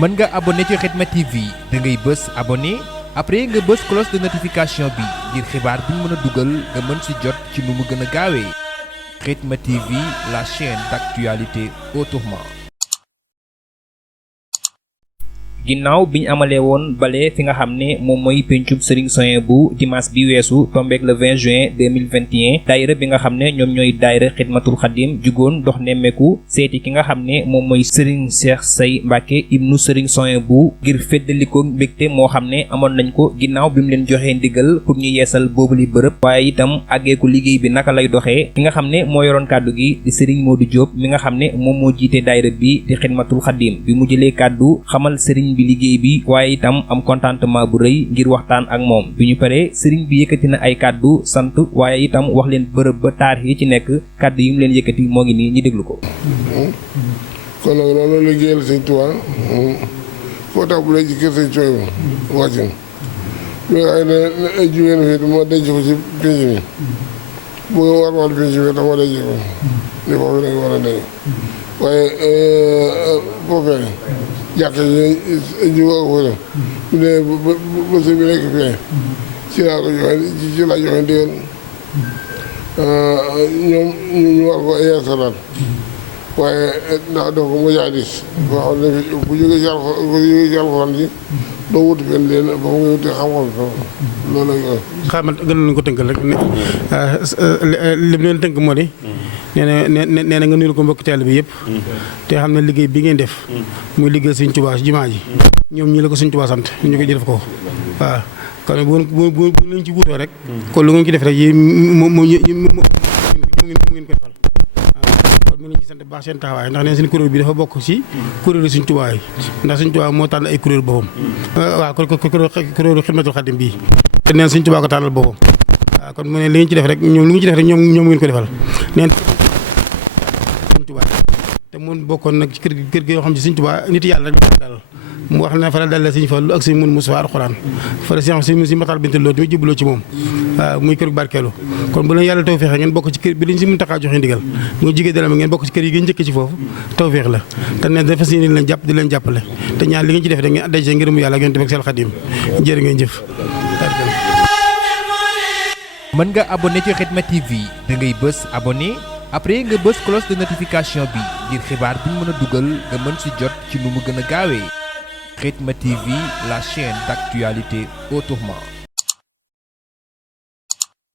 mën nga abonné ci Khidma TV da ngay bës abonné après nga bës cloche de notification bi ngir xibaar bu ñu mën a dugal nga mën ci jot ci nu mu gën a gaawee Khidma TV, la chaîne d'actualité autrement. ginnaaw biñ amalee woon bale fi nga xam ne moom mooy pencub Serigne Souhaïbou dimanche bi weesu tombeek le 20 juin 2021 daayira bi nga xam ne ñoom ñooy daayira Xidmatul Xadim jugoon dox nemmeeku seeti ki nga xam ne moom mooy Serigne Cheikh Say Mbacke ibnu Serigne Souhaïbou ngir feddaliko mbégte moo xam ne amoon nañ ko ginnaaw bi mu leen joxee ndigal pour ñu yeesal boobu li bërëb waaye itam àggeeku liggéey bi naka lay doxee ki nga xam ne moo yoroon kàddu gi di Serigne Modou Diop mi nga xam ne moom moo jiite daayira bi di Xidmatul Xadim bi mu jëlee kàddu xamal Serigne bi liggéey bi waaye itam am contentement bu rëy ngir waxtaan ak moom bi ñu paree sëriñ bi yëkkati na ay kàddu sant waaye itam wax leen bërëb ba taarix yi ci nekk kàddu yi mu leen yëkkati moo ngi nii ñu déglu ko. kon nag loolu liggéeyal Sëñ Tuubaa foo tax bu lay ci kër Sëñ Souhaïbou wàcc na mais ay jigéen fii moo denc ko ci pénc mi bu nga war wàllu pénc mi dama denc ko ni foofu lañ war a denc waaye foofee jàkk yi ñu woo ko def bu dee ba sëñ bi nekk fee ci laa ko joxe ci laa joxe ndigal ñoom ñu war ko yeesalaat waaye ndax def ko mu jaadis boo xam ne bu jógee ci alxuraan ji doo wuti fenn leen ba mu ngi wuti xam-xam loolu la xaaral gën nañu ko tënkal rek li mu leen tënk moo di nee na nga nuyul ko mbokk teel bi yëpp te xam ne liggéey bi ngeen def muy liggéey Sëñ Tuubaa ci jumaa ji ñoom ñi la ko Sëñ Tuubaa sant ñu ko def ko waaw kon bu lañ ci wuutoo rek kon lu ngeen ci def rek yi moo ngeen koy fal kon mu leen ci sant baax seen taxawaay ndax neen seen kuréel bi dafa bokk ci kuréelu Sëñ Tuubaa yi ndax Sëñ Tuubaa moo tànn ay kuréel boppam waaw kuréelu Xidmatul Xadim bii te neen Sëñ Tuubaa ko tànnal boppam waaw kon mu ne li ngeen ci def rek ñoom lu ngeen ci def rek ñoom ngeen ko defal neen Sëñ Tuubaa te mun bokkoon nag ci kër gi yoo xam ne Sëñ Tuubaa nit yàlla rek dal mu wax ne fa la dalee Sëñ Fallu ak Sëñ mun Mustafaa alxuraan fa la si Matar Binta Lo tamit jubbaloo ci moom waaw muy kër barkeelu kon bu leen yàlla tawfeex ngeen bokk ci kër bi lañ si mun taxaa joxe ndigal mu jigée dala ma ngeen bokk ci kër yi ngeen njëkk ci foofu tawfeex la te ne dafa si leen jàpp di leen jàppale te ñaan li ngeen ci def rek ngeen adday see ngërëmu yàlla ngeen def ak seen Xadim jërë ngeen jëf. mën nga abonné ci Khidma TV da ngay bës abonné après nga bës cloche de notification bi ngir xibaar bu ñu mën a dugal nga mën ci jot ci nu mu gën a gaawee Khidma TV, la chaîne d'actualité autrement.